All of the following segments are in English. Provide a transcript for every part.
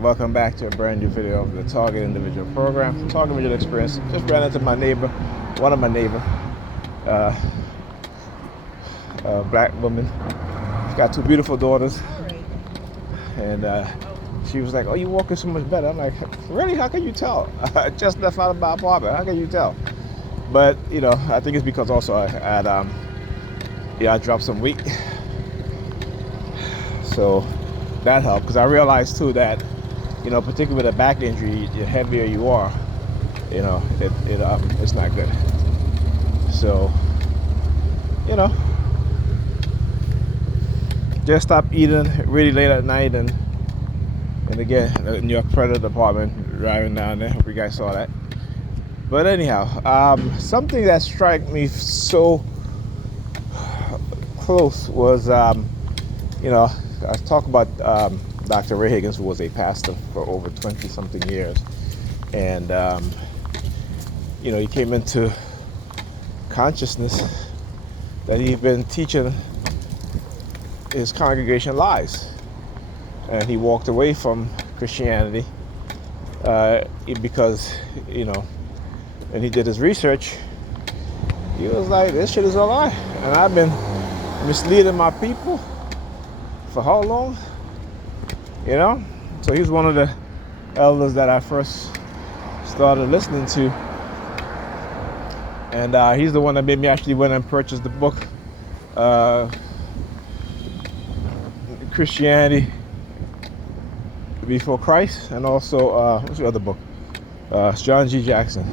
Welcome back to a brand new video of the Target Individual Program. Target Individual Experience. Just ran into my neighbor, one of my neighbor, a black woman. She's got two beautiful daughters, and she was like, "Oh, you walking so much better." I'm like, "Really? How can you tell? I just left out of my apartment. How can you tell?" But I think it's because also I dropped some weight, so that helped. Because I realized too that particularly with a back injury, the heavier you are, it's not good. So, just stop eating really late at night, and again, in your credit department, driving down there. Hope you guys saw that. But anyhow, something that struck me so close was, I talk about Dr. Ray Higgins, who was a pastor for over 20-something years. And, he came into consciousness that he'd been teaching his congregation lies. And he walked away from Christianity because, and he did his research. He was like, this shit is a lie. And I've been misleading my people for how long? So he's one of the elders that I first started listening to. And he's the one that made me actually went and purchased the book, Christianity Before Christ, and also, what's the other book? John G. Jackson.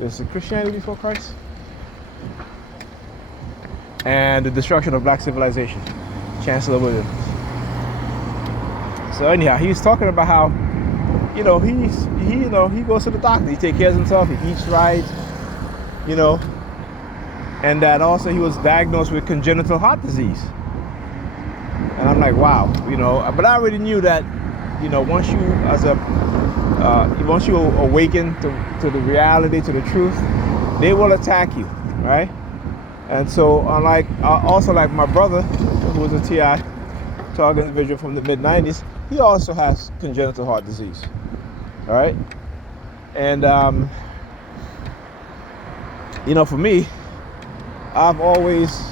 Is it Christianity Before Christ? And The Destruction of Black Civilization, Chancellor Williams. So anyhow, he's talking about how, he goes to the doctor, he takes care of himself, he eats right, and that also he was diagnosed with congenital heart disease. And I'm like, wow, but I already knew that, once you awaken to the reality, to the truth, they will attack you, right? And so unlike, also like my brother, who was a TI, target individual from the mid-90s, he also has congenital heart disease, all right? And, for me, I've always,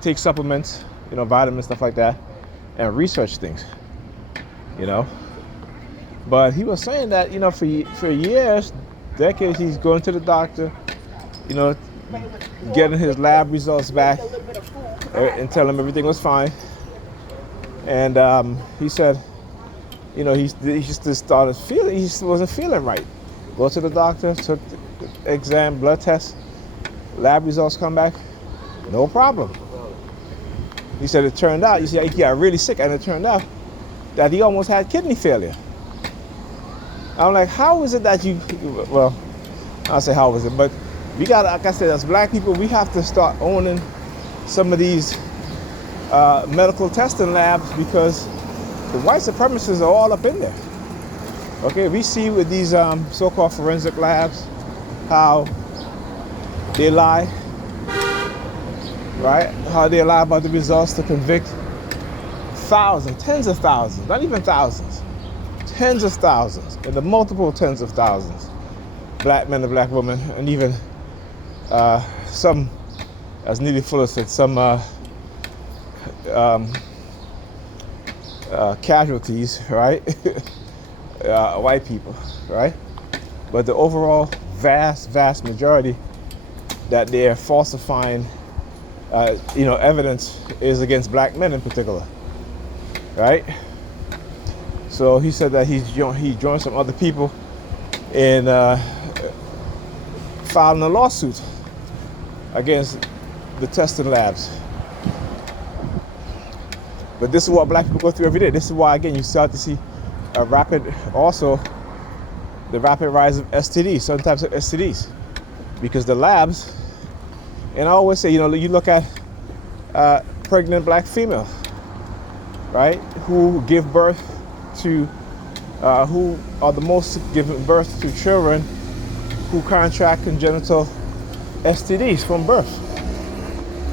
take supplements, vitamins, stuff like that, and research things, But he was saying that, for years, decades, he's going to the doctor, getting his lab results back and telling him everything was fine. And he said, he just started feeling, he just wasn't feeling right. Go to the doctor, took the exam, blood test, lab results come back, no problem. He said it turned out, he got really sick, and it turned out that he almost had kidney failure. I'm like, how is it that I'll say how is it, but we got, like I said, as black people, we have to start owning some of these medical testing labs, because the white supremacists are all up in there. Okay, we see with these so-called forensic labs how they lie, right? How they lie about the results to convict thousands, tens of thousands, not even thousands, tens of thousands, and the multiple tens of thousands, black men and black women, and even some, as Neely Fuller said, some casualties, right? White people, right? But the overall vast majority that they're falsifying, evidence is against black men in particular, right? So he said that he joined some other people in filing a lawsuit against the testing labs. But this is what black people go through every day. This is why, again, you start to see the rapid rise of STDs, certain types of STDs, because the labs, and I always say, you look at pregnant black female, right, who give birth to, who are the most giving birth to children who contract congenital STDs from birth,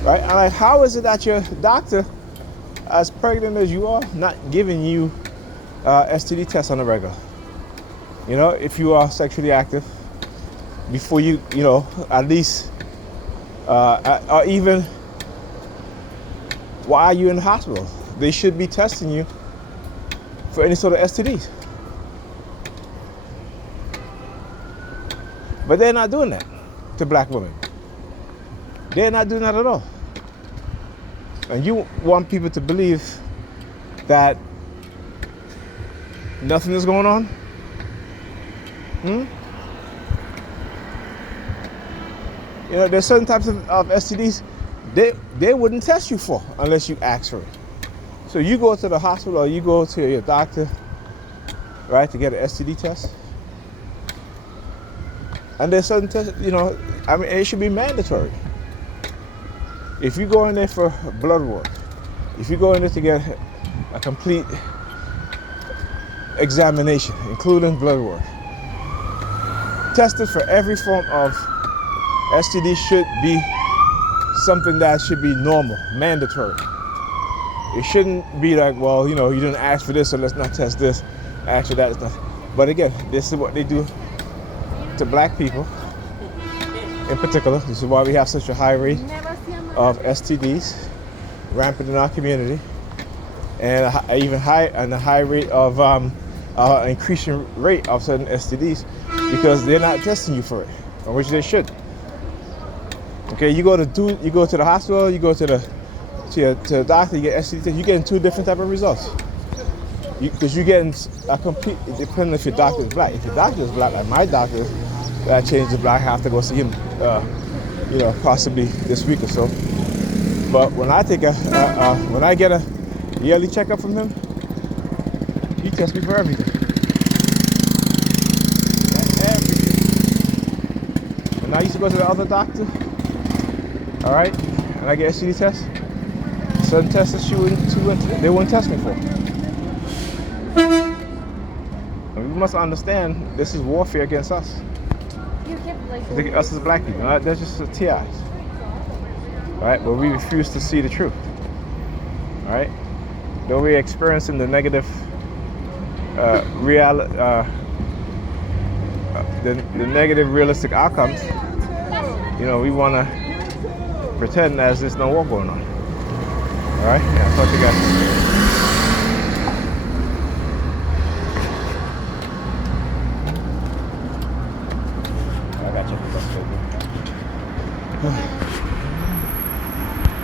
right? And like, how is it that your doctor as pregnant as you are, not giving you STD tests on a regular. You know, if you are sexually active, before you know, at least, or even while you're in the hospital, they should be testing you for any sort of STDs. But they're not doing that to black women. They're not doing that at all. And you want people to believe that nothing is going on? You know, there's certain types of STDs they wouldn't test you for unless you ask for it. So you go to the hospital or you go to your doctor, right, to get an STD test. And there's certain tests, you know, I mean, it should be mandatory. If you go in there for blood work, if you go in there to get a complete examination, including blood work, tested for every form of STD should be something that should be normal, mandatory. It shouldn't be like, well, you know, you didn't ask for this, so let's not test this. Ask for that. It's not. But again, this is what they do to black people in particular. This is why we have such a high rate of STDs rampant in our community, and a high rate of increasing rate of certain STDs, because they're not testing you for it, which they should. Okay, you go to the hospital, you go to the doctor, you get STD test, you're getting two different type of results. Because you're getting a complete, depending if your doctor is black. If your doctor is black, like my doctor, that changed the black, I have to go see him, you know, possibly this week or so. But when I when I get a yearly checkup from him, he tests me for everything. Everything. When I used to go to the other doctor, all right, and I get STD tests, certain tests that they wouldn't test me for. And we must understand this is warfare against us. Us as black people, right? That's just a TI. Right? But we refuse to see the truth. Right? Though we're experiencing the negative the negative realistic outcomes, you know, we want to pretend as there's no war going on. All right? Yeah, I'll talk to you guys.